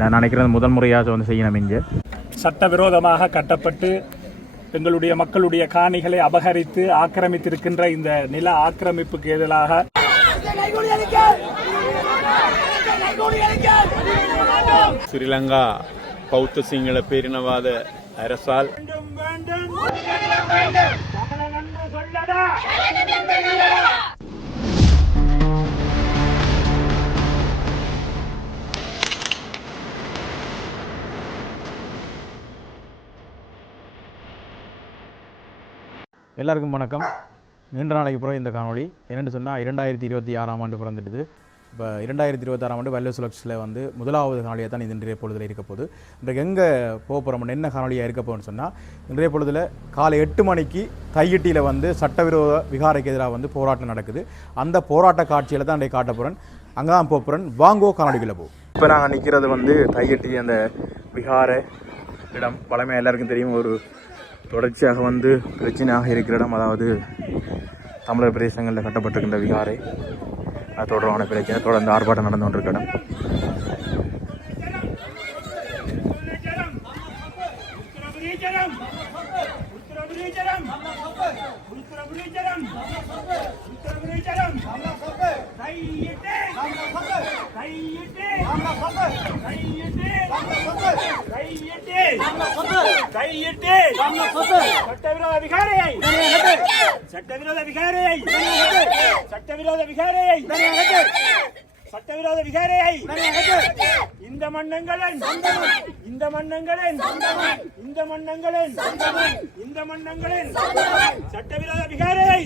நான் நினைக்கிறது முதல் முறையாக வந்து செய்யணும். இங்கே சட்டவிரோதமாக கட்டப்பட்டு எங்களுடைய மக்களுடைய காணிகளை அபகரித்து ஆக்கிரமித்திருக்கின்ற இந்த நில ஆக்கிரமிப்புக்கு எதிராக ஸ்ரீலங்கா பௌத்த சிங்கள பேரினவாத அரசால் எல்லாருக்கும் வணக்கம். நீண்ட நாளைக்கு பிறகு இந்த காணொளி என்னென்னு சொன்னால் 2026ஆம் ஆண்டு பிறந்துடுது. இப்போ 2026ஆம் ஆண்டு வல்ல சுழற்சியில் வந்து முதலாவது காணொலியாக தான் இது இன்றைய பொழுதில் இருக்க போகுது. இன்றைக்கு எங்கே போக போகிறோம், என்ன காணொலியாக இருக்க போகுதுன்னு சொன்னால், இன்றைய பொழுதில் காலை 8 மணிக்கு தையிட்டியில் வந்து சட்டவிரோத விகாரைக்கு எதிராக வந்து போராட்டம் நடக்குது. அந்த போராட்ட காட்சியில் தான் இன்றைக்கு காட்ட போகிறேன். அங்கே தான் போக போகிறேன். வாங்கோ காணொலிக்குள்ளே போகும். இப்போ நாங்கள் நிற்கிறது வந்து தையிட்டி அந்த விகார இடம். பழமையாக எல்லாருக்கும் தெரியும், ஒரு தொடர்ச்சியாக வந்து பிரச்சனையாக இருக்கிற இடம். அதாவது தமிழர் பிரதேசங்களில் கட்டப்பட்டிருக்கின்ற விகாரை, அது தொடர்பான பிரச்சனை தொடர்ந்து ஆர்ப்பாட்டம் நடந்து கொண்டிருக்கிற இடம். சட்டவிரோத விகாரையை இந்த மன்னங்களின் சட்டவிரோத விகாரையை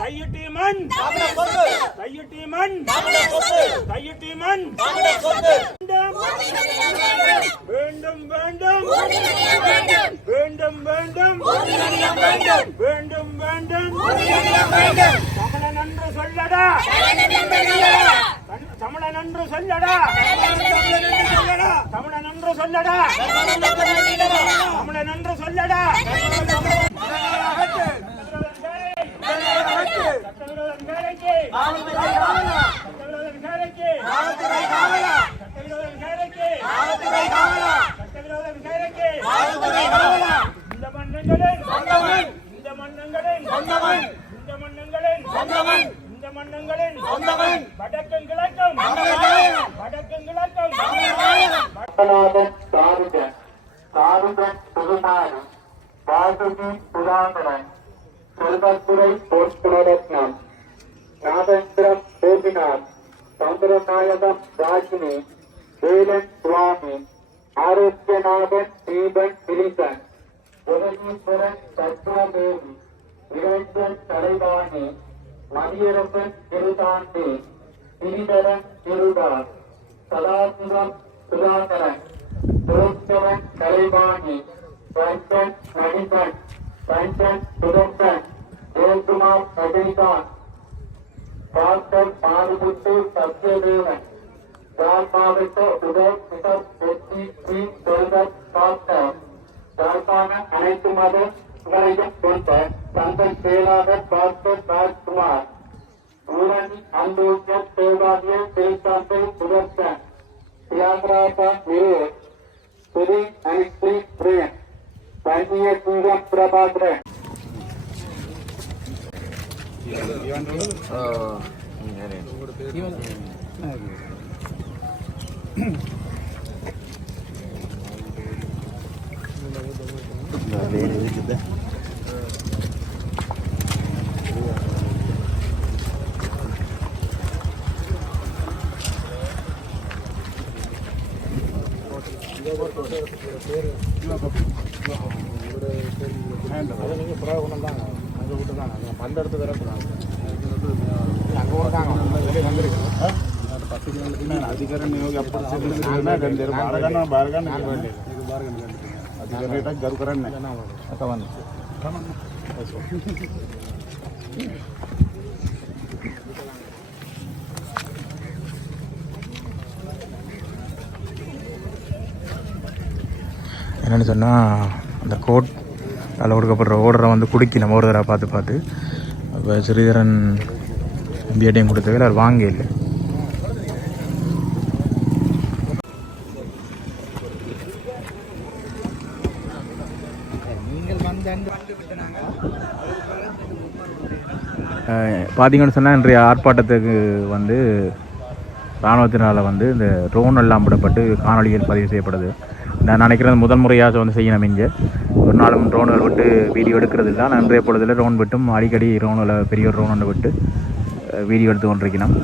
கையிட்டி மண் வேண்டும் வேண்டும் தமிழன் என்று சொல்லடா, தமிழன் என்று சொல்லடா, தமிழன் என்று சொல்லடா, தமிழன் என்று சொல்லடா. செல்வத்துறை போர்க்குணரத்னம் நாதேந்திரம் கோபிநாத் சந்திரநாயகம் ராஜினி வேலன் சுவாமி ஆரோக்கியநாதன் தீபன் திரிசன் உதயீஸ்வரன் சத்வதேவி இளைஞன் தலைவாணி மணியரசன் திருதாண்டி திரிதரன் திருதாஸ் சதாசிவம் சுதாகரன் புரோத்தவன் தலைவாணி பஞ்சன் மணிகன் பஞ்சன் சுதர்சன் ஜெயக்குமார் சஜிகாந்த் டாக்டர் மாறுமுத்து சத்யதேவன் யாழ் மாவட்ட உதய் மிசர் வெற்றி ஸ்ரீ செல்வர் டாக்டர் யாழ்ப்பாண அனைத்து மதங்களையும் கொண்ட தந்தை செயலாளர் டாக்டர் ராஜ்குமார் ஊரணி அன்பூஜ சேவாகிய திருத்தந்தை சுதர்சன் தியாகராஜா நிறு ஸ்ரீ அனிஸ்ரீ பிரேம் பன்னிய சிங்கம் பிரபாகரன் பண்டெடுத்து வரக்கூடாது. அங்கே கூட தாங்க अधिकरण गरुकरण என்னென்னு சொன்னால் அந்த கோட் அதில் கொடுக்கப்படுற ஓர்டரை வந்து குடிக்கணும் ஒரு தடவை பார்த்து அப்போ ஸ்ரீதரன் பிஏடிஎம் கொடுத்ததில் அவர் வாங்க இல்லை. பார்த்தீங்கன்னு சொன்னால் இன்றைய ஆர்ப்பாட்டத்துக்கு வந்து இராணுவத்தினால் வந்து இந்த ட்ரோன் எல்லாம் விடப்பட்டு காணொலிகள் பதிவு செய்யப்படுது. நான் நினைக்கிறேன் முதல் முறையாக வந்து செய்யணும். இங்கே ஒரு நாளும் ட்ரோன்கள் விட்டு வீடியோ எடுக்கிறது இல்லை. நான் இன்றைய பொழுதில் ட்ரோன் விட்டும் அடிக்கடி ட்ரோனில் பெரிய ட்ரோன் ஒன்று விட்டு வீடியோ எடுத்து கொண்டிருக்கணும்.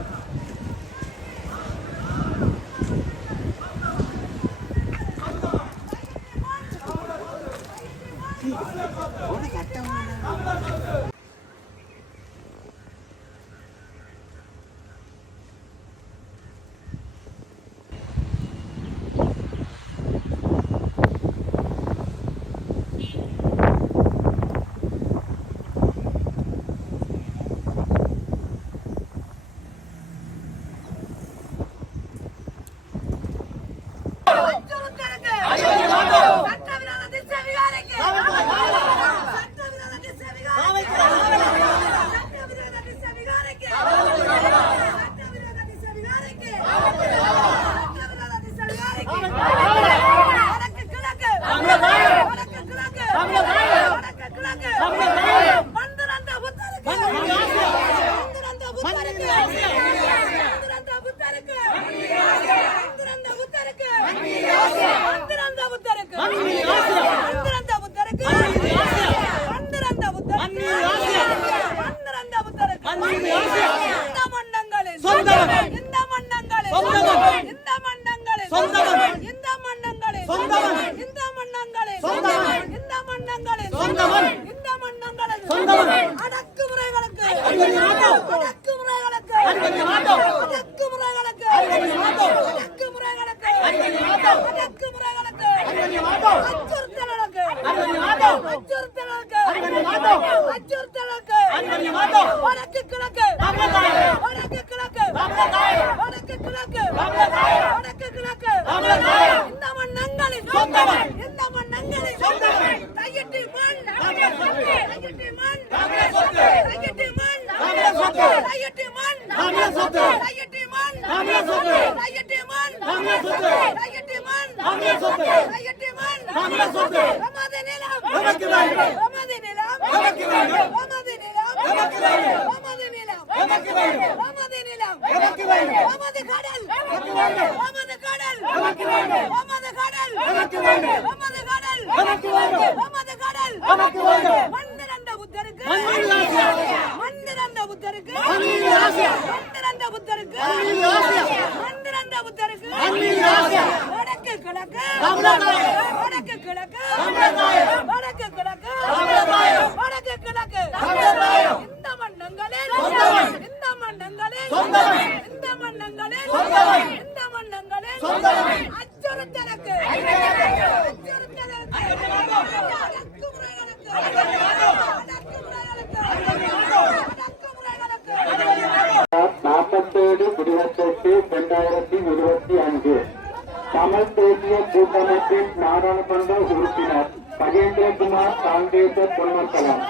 தமிழ் தேசிய கூட்டமைப்பின் நாடாளுமன்ற உறுப்பினர் கஜேந்திரகுமார் காங்கேச பொன்னம்பலம்,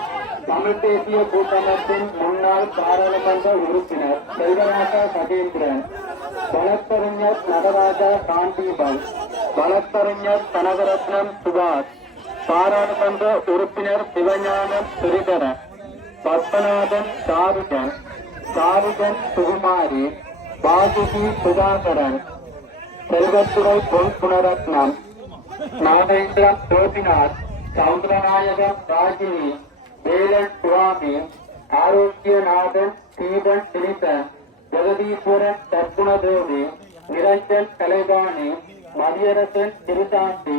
தமிழ் தேசிய கூட்டமைப்பின் முன்னாள் பாராளுமன்ற உறுப்பினர் செல்வராஜா கஜேந்திரன், வழக்கறிஞர் நடராஜா காந்திபல், வழக்கறிஞர் கனகரத்னம் சுபாஷ், பாராளுமன்ற உறுப்பினர் சிவஞானம் ஸ்ரீதரன், பத்மநாதன் சாருகன் சுகுமாரி, பாசுகி சுதாகரன், செல்வத்துறை பொன் புனரத்னம், நாகேந்திரம் கோபிநாத், சௌந்தரநாயகம் ராஜினி, வேலன் சுவாமி, ஆரோக்கியநாதன் ஸ்டீபன் திரிசன், ஜெகதீஸ்வரன் தர்க்குணதேவி, நிரஞ்சன் கலைவாணி, மதியரசன் திருசாந்தி,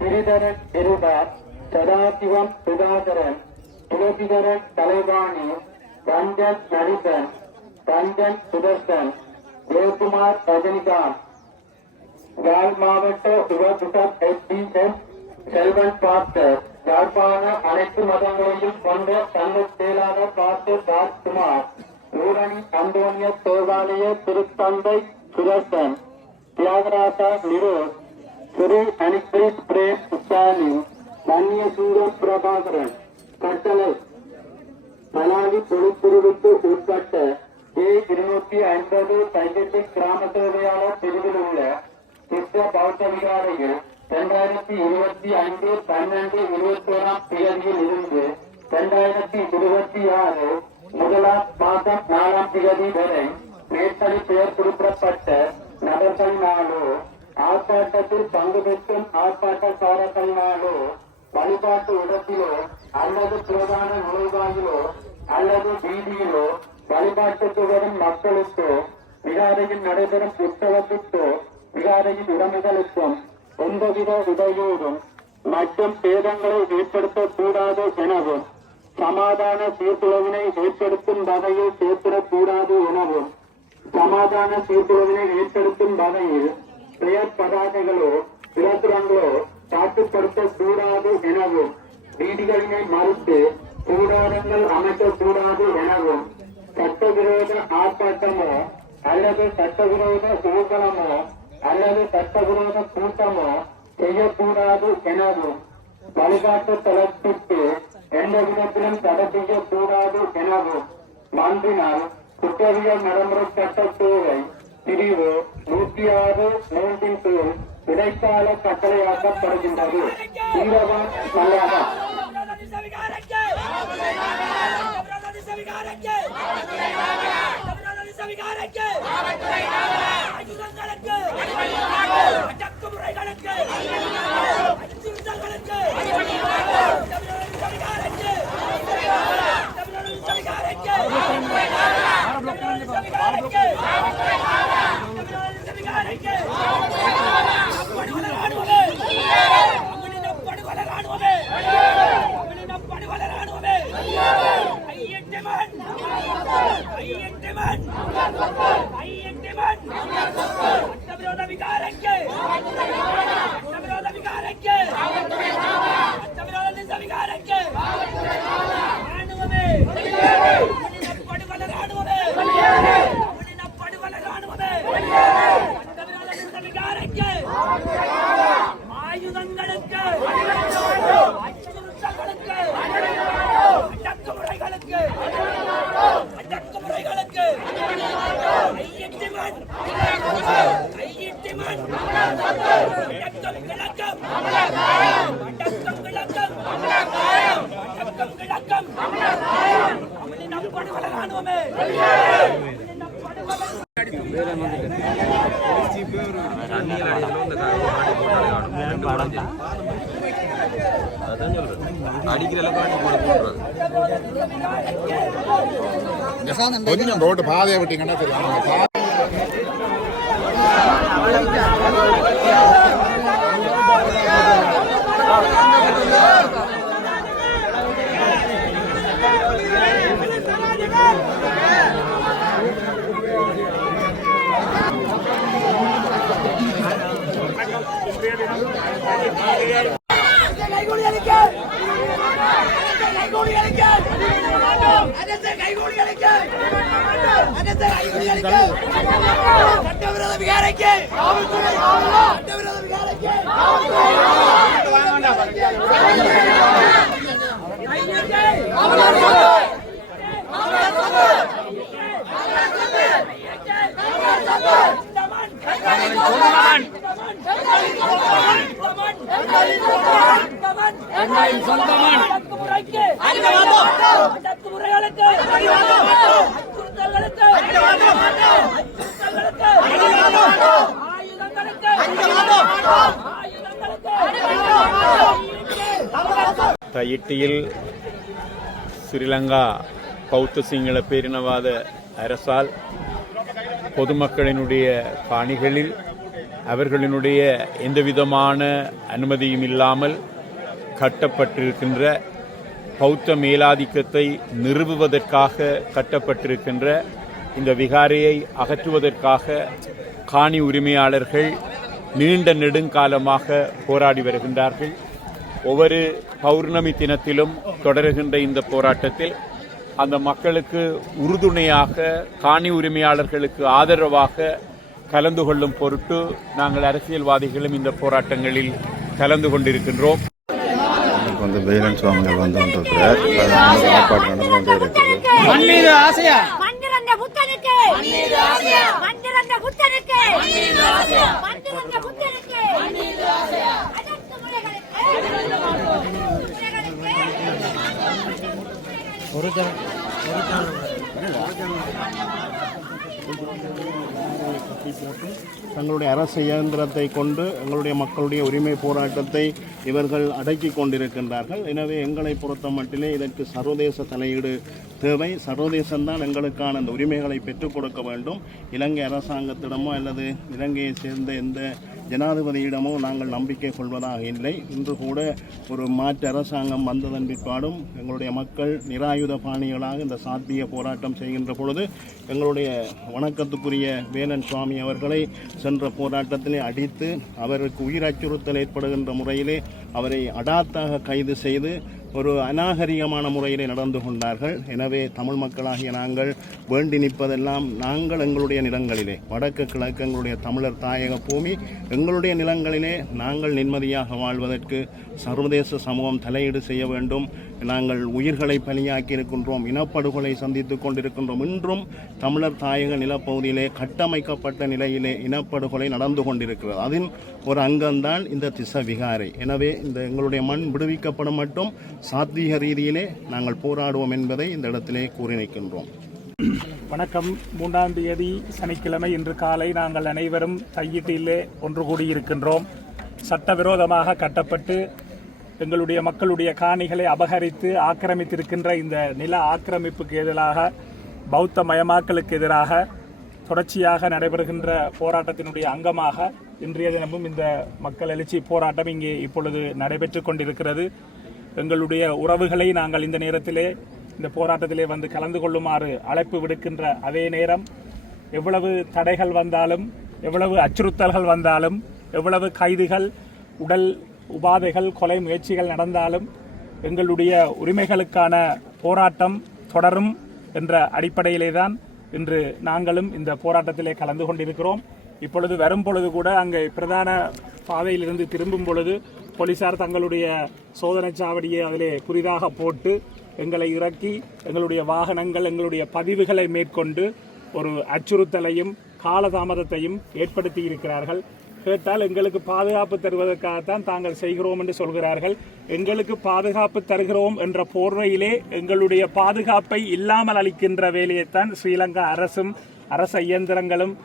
கிரிதரன் திருபர், சதாசிவம் சுதாகரன், துளசிதரன் கலைவாணி, ரஞ்சன் நரிசன், ரஞ்சன் சுதர்சன், ஜெயக்குமார் ரஜினிகாந்த், யாழ் மாவட்ட உபகுசர் SDM செல்வன் பாஸ்டர், யாழ்ப்பாண அனைத்து மதங்களையும் கொண்ட சங்க செயலாளர் பாஸ்டர் ராஜ்குமார், ஊரணி அந்தோனிய தேவாலய திருத்தந்தை சுதர்சன், தியாகராஜா நிரோஸ், ஸ்ரீ அனிப்ரீத் பிரேம் ஸ்டாலின் வன்னியசூரம் பிரபாகரன் கட்டளை மலாவி பொதுப்பிரிவுக்கு உட்பட்ட A250 சைக்கட்டிக் கிராம சேவையாளர் பிரிவில் உள்ள சித்த பௌத்த விகாரையில் 2025/12/21 தேதியில் இருந்து 2026 முதலாம் மாதம் 4ஆம் தேதி வரை மேற்படி பெயர் குறிப்பிடப்பட்ட நபர்களினாலோ ஆர்ப்பாட்டத்தில் பங்கு பெற்றும் ஆர்ப்பாட்டக்காரர்களினாலோ வழிபாட்டு இடத்திலோ அல்லது பிரதான நுழைவாயிலோ அல்லது வீதியிலோ வழிபாட்டுக்கு வரும் மக்களுக்கோ விகாரையில் நடைபெறும் உற்சவத்திற்கோ விகாரையின் உடைமைகளுக்கும் எந்தவித இடையூறும் மற்றும் சேதங்களை ஏற்படுத்தக்கூடாது எனவும் சமாதான சீர்குலைவினை ஏற்படுத்தும் வகையில் சேர்த்திடக்கூடாது எனவும் சமாதான சீர்குலைவினை ஏற்படுத்தும் வகையில் பெயர் பதாகைகளோ விளம்பரங்களோ காட்டுப்படுத்தக்கூடாது எனவும் வீதிகளினை மறுத்து கூடாரங்கள் அமைக்கக்கூடாது எனவும் சட்டவிரோத ஆர்ப்பாட்டமோ அல்லது சட்டவிரோத ஊர்வலமோ அல்லது சட்டவிரோத கூட்டமோ செய்யக்கூடாது எனவும் வழிபாட்டு தளத்திற்கு எந்த விதத்திலும் தடை செய்யக்கூடாது எனவும் மன்றினால் குற்றவியல் நடைமுறை சட்ட சேவை பிரிவு 106 கீழ் இடைக்கால கட்டளையாக்கப்படுகின்றது. ஈரவான் மல்லாதா கொஞ்சம் ரோடு பாதையை விட்டீங்கன்னா தெரியும். சட்டவிரோத விகாரைக்கு சட்டவிரோத விகாரைக்கு தையிட்டியில் ஸ்ரீலங்கா பௌத்த சிங்கள பேரினவாத அரசால் பொதுமக்களினுடைய காணிகளில் அவர்களினுடைய எந்தவிதமான அனுமதியும் இல்லாமல் கட்டப்பட்டிருக்கின்ற பௌத்த மேலாதிக்கத்தை நிறுவுவதற்காக கட்டப்பட்டிருக்கின்ற இந்த விகாரையை அகற்றுவதற்காக காணி உரிமையாளர்கள் நீண்ட நெடுங்காலமாக போராடி வருகின்றார்கள். ஒவ்வொரு பௌர்ணமி தினத்திலும் தொடருகின்ற இந்த போராட்டத்தில் அந்த மக்களுக்கு உறுதுணையாக காணி உரிமையாளர்களுக்கு ஆதரவாக கலந்து கொள்ளும் பொருட்டு நாங்கள் அரசியல்வாதிகளும் இந்த போராட்டங்களில் கலந்து கொண்டிருக்கின்றோம். வந்து வேலன் சுவாமிகள் வந்து கொண்டிருக்கிறார். ஆர்ப்பாட்டம் நடந்து கொண்டே இருக்குது. மண்மீது ஆசையா மந்திரந்த புத்தனுக்கு மண்மீது ஆசையா மந்திரந்த புத்தனுக்கு மண்மீது ஆசையா மந்திரந்த புத்தனுக்கு மண்மீது ஆசையா அடக்கு முறைகளுக்கு தங்களுடைய அரசு இயந்திரத்தை கொண்டு எங்களுடைய மக்களுடைய உரிமை போராட்டத்தை இவர்கள் அடக்கி கொண்டிருக்கின்றார்கள். எனவே எங்களை பொறுத்த மட்டிலே இதற்கு சர்வதேச தலையீடு தேவை. சர்வதேசம்தான் எங்களுக்கான அந்த உரிமைகளை பெற்றுக் கொடுக்க வேண்டும். இலங்கை அரசாங்கத்திடமோ அல்லது இலங்கையை சேர்ந்த எந்த ஜனாதிபதியிடமோ நாங்கள் நம்பிக்கை கொள்வதாக இல்லை. இன்று கூட ஒரு மாற்று அரசாங்கம் வந்ததன் பிற்பாடும் எங்களுடைய மக்கள் நிராயுத பாணிகளாக இந்த சாத்திய போராட்டம் செய்கின்ற பொழுது எங்களுடைய வணக்கத்துக்குரிய வேலன் சுவாமி அவர்களை சென்ற போராட்டத்திலே அடித்து அவருக்கு உயிர் அச்சுறுத்தல் ஏற்படுகின்ற முறையிலே அவரை அடாத்தாக கைது செய்து ஒரு அநாகரிகமான முறையிலே நடந்து கொண்டார்கள். எனவே தமிழ் மக்களாகிய நாங்கள் வேண்டி நிற்பதெல்லாம் நாங்கள் எங்களுடைய நிலங்களிலே வடக்கு கிழக்கு எங்களுடைய தமிழர் தாயக பூமி எங்களுடைய நிலங்களிலே நாங்கள் நிம்மதியாக வாழ்வதற்கு சர்வதேச சமூகம் தலையீடு செய்ய வேண்டும். நாங்கள் உயிர்களை பலியாக்கி இருக்கின்றோம், இனப்படுகொலை சந்தித்துக் கொண்டிருக்கின்றோம். இன்றும் தமிழர் தாயக நிலப்பகுதியிலே கட்டமைக்கப்பட்ட நிலையிலே இனப்படுகொலை நடந்து கொண்டிருக்கிறது. அதன் ஒரு அங்கம்தான் இந்த திசவிகாரை. எனவே இந்த எங்களுடைய மண் விடுவிக்கப்படும் மட்டும் சாத்வீக ரீதியிலே நாங்கள் போராடுவோம் என்பதை இந்த இடத்திலே கூறி நிற்கின்றோம். வணக்கம். 3ஆம் தேதி சனிக்கிழமை இன்று காலை நாங்கள் அனைவரும் தையிட்டிலே ஒன்று கூடியிருக்கின்றோம். சட்டவிரோதமாக கட்டப்பட்டு எங்களுடைய மக்களுடைய காணிகளை அபகரித்து ஆக்கிரமித்திருக்கின்ற இந்த நில ஆக்கிரமிப்புக்கு எதிராக பௌத்த மயமாக்கலுக்கு எதிராக தொடர்ச்சியாக நடைபெறுகின்ற போராட்டத்தினுடைய அங்கமாக இன்றைய தினமும் இந்த மக்கள் எழுச்சி போராட்டம் இங்கே இப்பொழுது நடைபெற்று கொண்டிருக்கிறது. எங்களுடைய உறவுகளை நாங்கள் இந்த நேரத்திலே இந்த போராட்டத்திலே வந்து கலந்து கொள்ளுமாறு அழைப்பு விடுக்கின்ற அதே நேரம் எவ்வளவு தடைகள் வந்தாலும், எவ்வளவு அச்சுறுத்தல்கள் வந்தாலும், எவ்வளவு கைதுகள், உடல் உபாதைகள், கொலை முயற்சிகள் நடந்தாலும் எங்களுடைய உரிமைகளுக்கான போராட்டம் தொடரும் என்ற அடிப்படையிலே தான் இன்று நாங்களும் இந்த போராட்டத்திலே கலந்து கொண்டிருக்கிறோம். இப்பொழுது வரும் பொழுது கூட அங்கே பிரதான பாதையிலிருந்து திரும்பும் பொழுது போலீசார் தங்களுடைய சோதனை சாவடியை அதிலே புதிதாக போட்டு எங்களை இறக்கி எங்களுடைய வாகனங்கள், எங்களுடைய பதிவுகளை மேற்கொண்டு ஒரு அச்சுறுத்தலையும் காலதாமதத்தையும் ஏற்படுத்தி இருக்கிறார்கள். கேட்டால் எங்களுக்கு பாதுகாப்பு தருவதற்காகத்தான் தாங்கள் செய்கிறோம் என்று சொல்கிறார்கள். எங்களுக்கு பாதுகாப்பு தருகிறோம் என்ற போர்வையிலே எங்களுடைய பாதுகாப்பை இல்லாமல் அளிக்கின்ற வேலையைத்தான் ஸ்ரீலங்கா அரசும் அரச இயந்திரங்களும்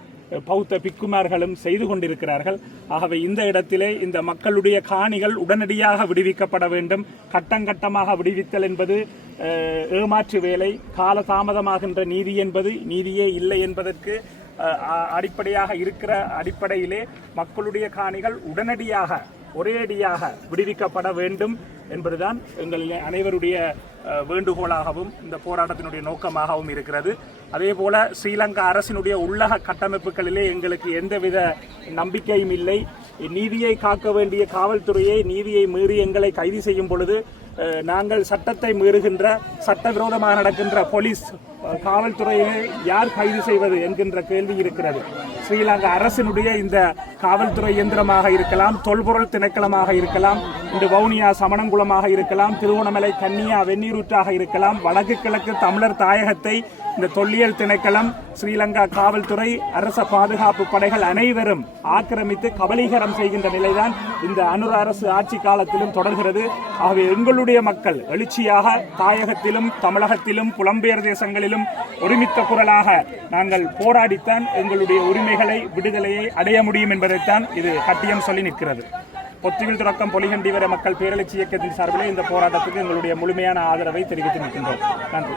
பௌத்த பிக்குமார்களும் செய்து கொண்டிருக்கிறார்கள். ஆகவே இந்த இடத்திலே இந்த மக்களுடைய காணிகள் உடனடியாக விடுவிக்கப்பட வேண்டும். கட்டங்கட்டமாக விடுவித்தல் என்பது ஏமாற்று வேலை. காலதாமதமாகின்ற நீதி என்பது நீதியே இல்லை என்பதற்கு அடிப்படையாக இருக்கிற அடிப்படையிலே மக்களுடைய காணிகள் உடனடியாக ஒரேடியாக விடுவிக்கப்பட வேண்டும் என்பதுதான் எங்கள் அனைவருடைய வேண்டுகோளாகவும் இந்த போராட்டத்தினுடைய நோக்கமாகவும் இருக்கிறது. அதே போல ஸ்ரீலங்கா அரசினுடைய உள்ளக கட்டமைப்புகளிலே எங்களுக்கு எந்தவித நம்பிக்கையும் இல்லை. நீதியை காக்க வேண்டிய காவல்துறையை நீதியை மீறி எங்களை கைது செய்யும் பொழுது நாங்கள் சட்டத்தை மீறுகின்ற, சட்டவிரோதமாக நடக்கின்ற போலீஸ் காவல்துறையை யார் கைது செய்வது என்கின்ற கேள்வி இருக்கிறது. ஸ்ரீலங்கா அரசினுடைய இந்த காவல்துறை இயந்திரமாக இருக்கலாம், தொல்பொருள் திணைக்களமாக இருக்கலாம், இந்த வவுனியா சமணங்குளமாக இருக்கலாம், திருவோணமலை கன்னியா வெந்நீரூற்றாக இருக்கலாம், வடக்கு கிழக்கு தமிழர் தாயகத்தை இந்த தொல்லியல் திணைக்களம், ஸ்ரீலங்கா காவல்துறை, அரச பாதுகாப்பு படைகள் அனைவரும் ஆக்கிரமித்து கபலீகரம் செய்கின்ற நிலைதான் இந்த அனுர அரசு ஆட்சி காலத்திலும் தொடர்கிறது. ஆகவே எங்களுடைய மக்கள் எழுச்சியாக தாயகத்திலும் தமிழகத்திலும் புலம்பெயர் தேசங்களிலும் ஒருமித்த குரலாக நாங்கள் போராடித்தான் எங்களுடைய உரிமைகளை, விடுதலையை அடைய முடியும் என்பதைத்தான் இது கட்டியம் சொல்லி நிற்கிறது. பொத்துவில் தொடக்கம் பொலிகண்டி வரை மக்கள் பேரெழுச்சி இயக்கத்தின் சார்பிலே இந்த போராட்டத்துக்கு எங்களுடைய முழுமையான ஆதரவை தெரிவித்து நிற்கின்றோம். நன்றி.